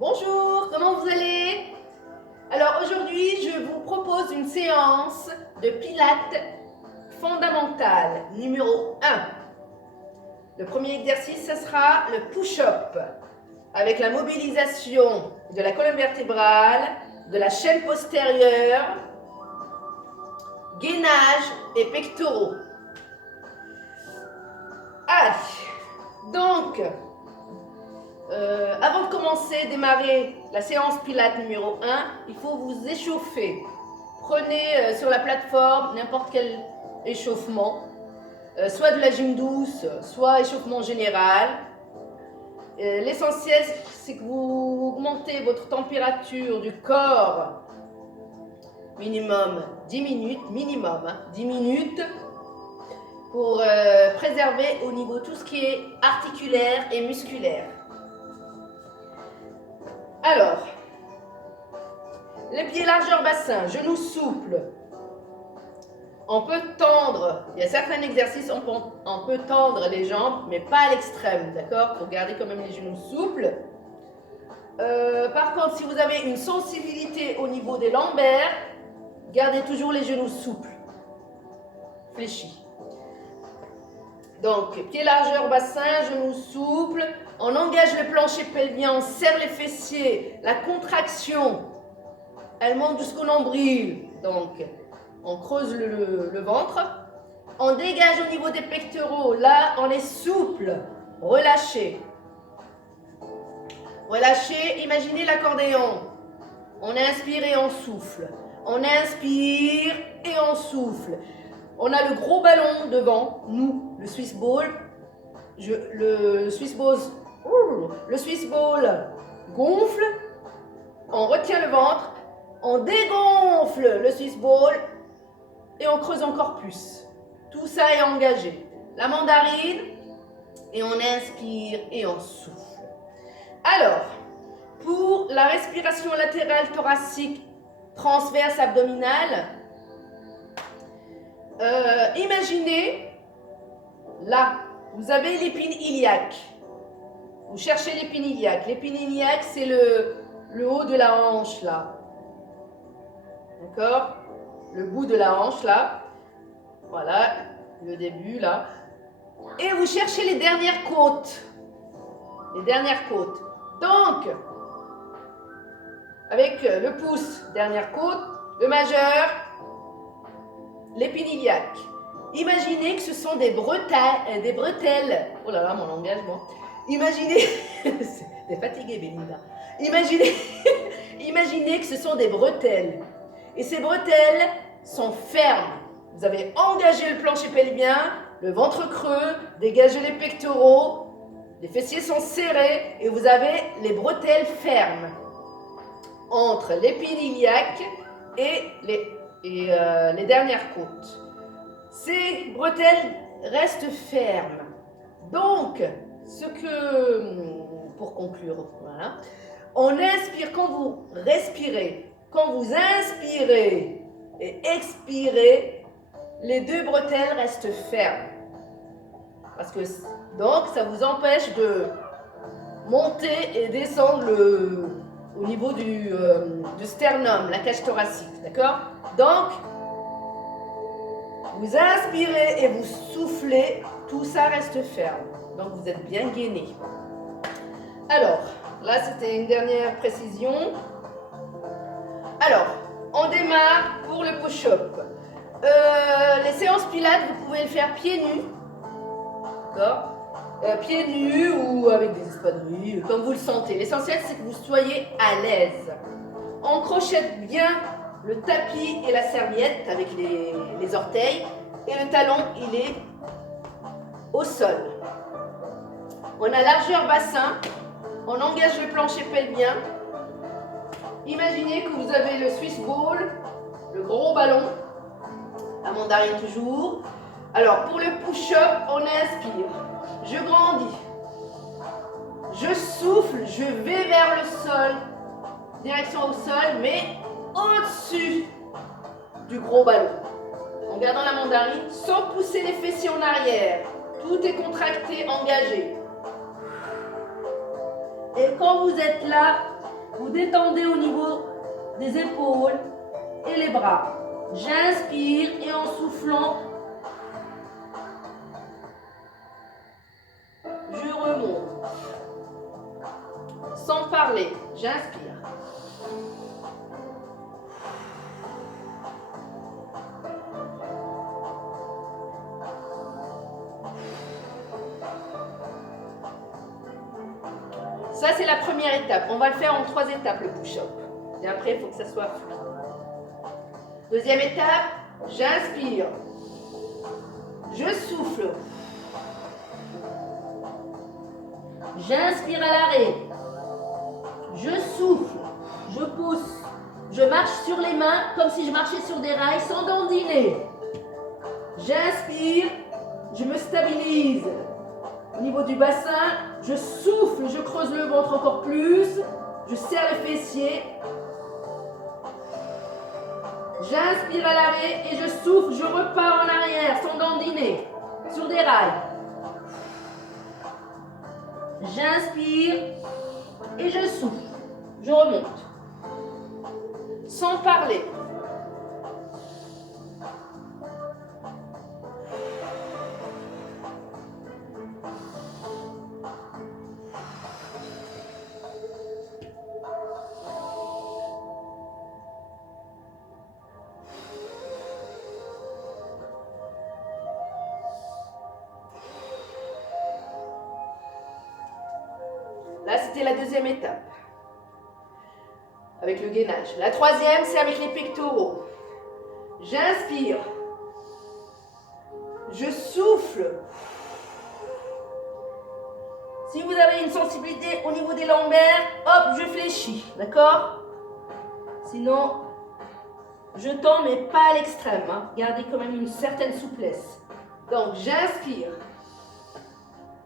Bonjour, comment vous allez? Alors aujourd'hui, je vous propose une séance de pilates fondamentale numéro 1. Le premier exercice, ce sera le push-up avec la mobilisation de la colonne vertébrale, de la chaîne postérieure, gainage et pectoraux. Allez, donc, avant de commencer, démarrer la séance pilates numéro 1, il faut vous échauffer. Prenez sur la plateforme n'importe quel échauffement, soit de la gym douce, soit échauffement général. L'essentiel, c'est que vous augmentez votre température du corps minimum 10 minutes, minimum 10 minutes, pour préserver au niveau tout ce qui est articulaire et musculaire. Alors, les pieds largeur bassin, genoux souples. On peut tendre, il y a certains exercices, on peut tendre les jambes, mais pas à l'extrême, d'accord? Il faut garder quand même les genoux souples. Par contre, si vous avez une sensibilité au niveau des lombaires, gardez toujours les genoux souples, fléchis. Donc, pieds largeur bassin, genoux souples. On engage le plancher pelvien, on serre les fessiers, la contraction, elle monte jusqu'au nombril, donc on creuse le ventre, on dégage au niveau des pectoraux, là on est souple, relâché. Relâché, imaginez l'accordéon, on inspire et on souffle, on inspire et on souffle. On a le gros ballon devant nous, le Swiss ball, le Swiss ball gonfle, on retient le ventre, on dégonfle le Swiss ball et on creuse encore plus. Tout ça est engagé. La mandarine, et on inspire et on souffle. Alors, pour la respiration latérale thoracique transverse abdominale, imaginez, là, vous avez l'épine iliaque. Vous cherchez l'épine iliaque. L'épine iliaque, c'est le haut de la hanche, là. D'accord? Le bout de la hanche, là. Voilà, le début, là. Et vous cherchez les dernières côtes. Les dernières côtes. Donc, avec le pouce, dernière côte, le majeur, l'épine iliaque. Imaginez que ce sont des bretelles. Oh là là, mon langage, bon. Imaginez, t'es fatiguée, Belinda. Imaginez que ce sont des bretelles. Et ces bretelles sont fermes. Vous avez engagé le plancher pelvien, le ventre creux, dégagez les pectoraux, les fessiers sont serrés et vous avez les bretelles fermes entre l'épine iliaque et les dernières côtes. Ces bretelles restent fermes. Donc, pour conclure, voilà, on inspire quand vous respirez, quand vous inspirez et expirez, les deux bretelles restent fermes. Parce que donc, ça vous empêche de monter et descendre au niveau du sternum, la cage thoracique, d'accord? Donc, vous inspirez et vous soufflez, tout ça reste ferme. Donc, vous êtes bien gainé. Alors, là, c'était une dernière précision. Alors, on démarre pour le push-up. Les séances pilates, vous pouvez le faire pieds nus. D'accord? Pieds nus ou avec des espadrilles, comme vous le sentez. L'essentiel, c'est que vous soyez à l'aise. On crochette bien le tapis et la serviette avec les orteils. Et le talon, il est au sol. On a largeur bassin. On engage le plancher pelvien. Imaginez que vous avez le Swiss ball, le gros ballon, la mandarine toujours. Alors, pour le push-up, on inspire. Je grandis. Je souffle, je vais vers le sol. Direction au sol, mais au-dessus du gros ballon. En gardant la mandarine, sans pousser les fessiers en arrière. Tout est contracté, engagé. Et quand vous êtes là, Vous détendez au niveau des épaules et les bras. J'inspire et en soufflant, je remonte. Sans parler, j'inspire. Ça, c'est la première étape. On va le faire en 3 étapes, le push-up. Et après, il faut que ça soit fluide. Deuxième étape, j'inspire. Je souffle. J'inspire à l'arrêt. Je souffle. Je pousse. Je marche sur les mains comme si je marchais sur des rails sans dandiner. J'inspire. Je me stabilise. Au niveau du bassin, je souffle, je creuse le ventre encore plus, je serre les fessiers. J'inspire à l'arrêt et je souffle, je repars en arrière sans dandiner, sur des rails. J'inspire et je souffle, je remonte. Sans parler. Là, c'était la deuxième étape, avec le gainage. La troisième, c'est avec les pectoraux. J'inspire. Je souffle. Si vous avez une sensibilité au niveau des lombaires, hop, je fléchis, d'accord? Sinon, je tends, mais pas à l'extrême. Hein. Gardez quand même une certaine souplesse. Donc, j'inspire.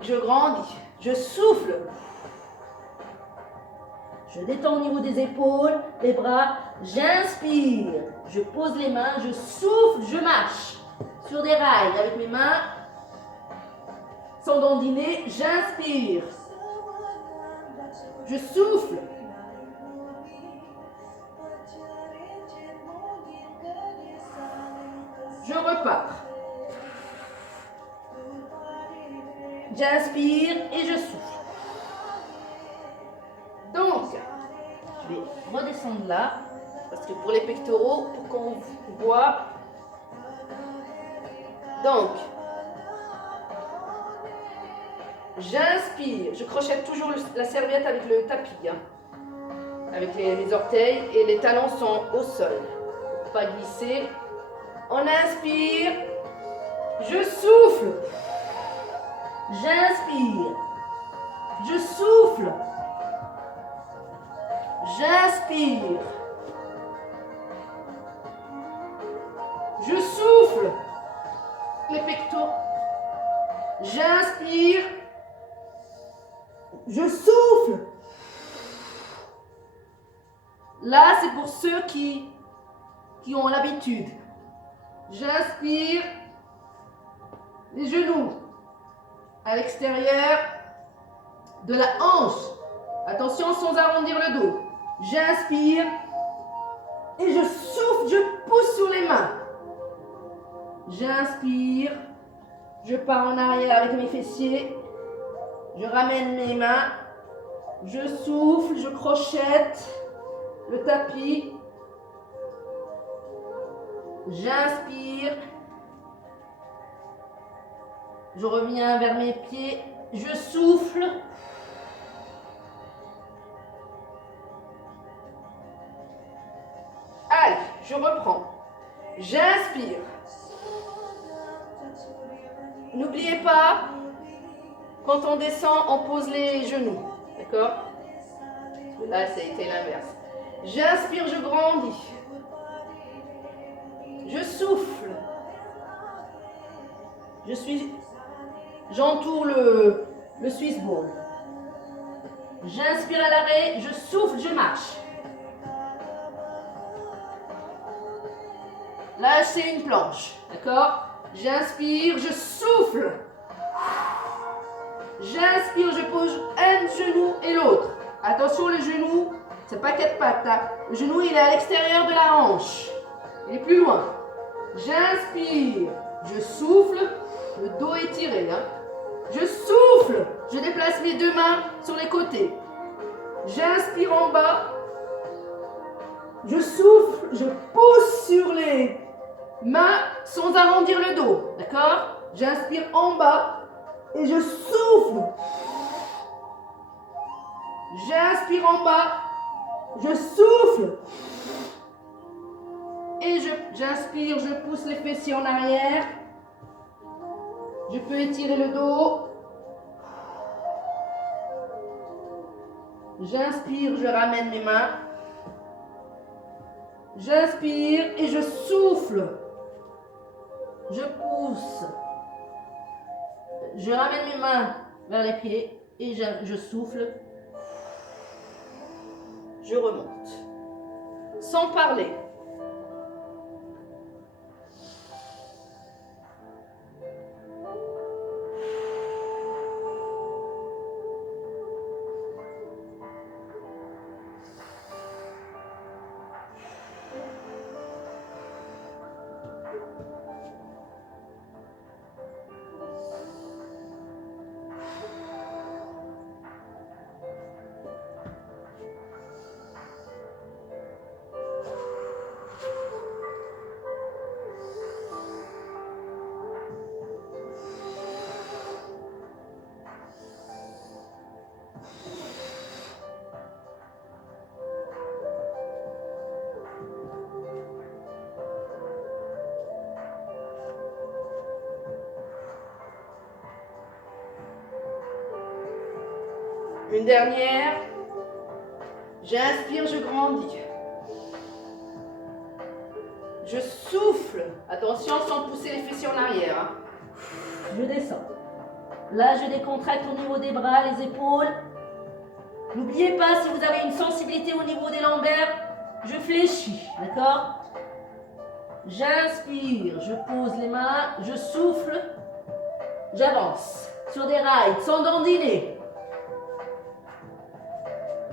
Je grandis. Je souffle. Je détends au niveau des épaules, les bras. J'inspire. Je pose les mains. Je souffle. Je marche sur des rails avec mes mains. Sans dandiner. J'inspire. Je souffle. Je repars. J'inspire et je souffle. Donc, je vais redescendre là, parce que pour les pectoraux, pour qu'on voit. Donc, j'inspire. Je crochette toujours la serviette avec le tapis, hein, avec les orteils, et les talons sont au sol, pour pas glisser. On inspire. Je souffle. J'inspire. Je souffle. J'inspire. Je souffle. Les pectoraux. J'inspire. Je souffle. Là, c'est pour ceux qui ont l'habitude. J'inspire. Les genoux à l'extérieur de la hanche. Attention, sans arrondir le dos. J'inspire et je souffle, je pousse sur les mains. J'inspire, je pars en arrière avec mes fessiers. Je ramène mes mains. Je souffle, je crochette le tapis. J'inspire. Je reviens vers mes pieds. Je souffle. Allez, je reprends. J'inspire. N'oubliez pas, quand on descend, on pose les genoux. D'accord? Là, ça a été l'inverse. J'inspire, je grandis. Je souffle. J'entoure le Swiss ball. J'inspire à l'arrêt, je souffle, je marche. Là, c'est une planche, d'accord? J'inspire, je souffle. J'inspire, je pose un genou et l'autre. Attention, les genoux C'est pas 4 pattes. Hein. Le genou, il est à l'extérieur de la hanche. Il est plus loin. J'inspire. Je souffle. Le dos est tiré. Hein. Je souffle. Je déplace mes deux mains sur les côtés. J'inspire en bas. Je souffle. Je pousse sur les mains sans arrondir le dos. D'accord? J'inspire en bas et je souffle. J'inspire en bas. Je souffle. Et j'inspire, je pousse les fessiers en arrière. Je peux étirer le dos. J'inspire, je ramène mes mains. J'inspire et je souffle. Je pousse. Je ramène mes mains vers les pieds et je souffle. Je remonte. Sans parler. Une dernière. J'inspire, je grandis. Je souffle. Attention sans pousser les fessiers en arrière. Hein. Je descends. Là, je décontracte au niveau des bras, les épaules. N'oubliez pas, si vous avez une sensibilité au niveau des lombaires, je fléchis. D'accord? J'inspire, je pose les mains, je souffle. J'avance sur des rails sans dandiner.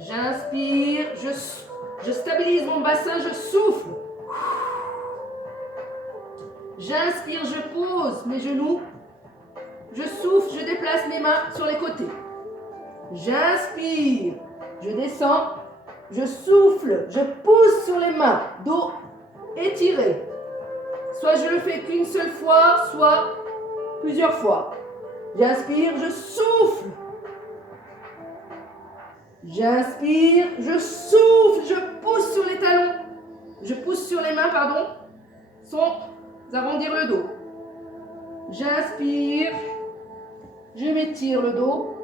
J'inspire, je stabilise mon bassin, je souffle. J'inspire, je pose mes genoux. Je souffle, je déplace mes mains sur les côtés. J'inspire, je descends. Je souffle, je pousse sur les mains. Dos étiré. Soit je le fais qu'une seule fois, soit plusieurs fois. J'inspire, je souffle. J'inspire, je souffle, je pousse sur les talons. Je pousse sur les mains, pardon, sans arrondir le dos. J'inspire, je m'étire le dos.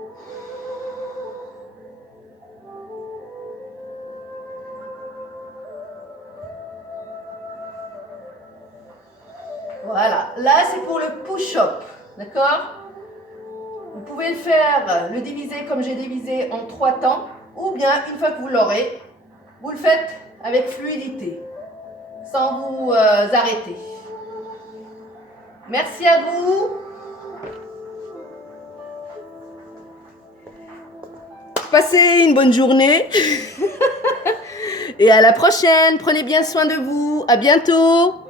Voilà, là c'est pour le push-up, d'accord? Vous pouvez le faire, le diviser comme j'ai divisé en 3 temps, ou bien une fois que vous l'aurez, vous le faites avec fluidité, sans vous arrêter. Merci à vous. Passez une bonne journée. Et à la prochaine. Prenez bien soin de vous. À bientôt.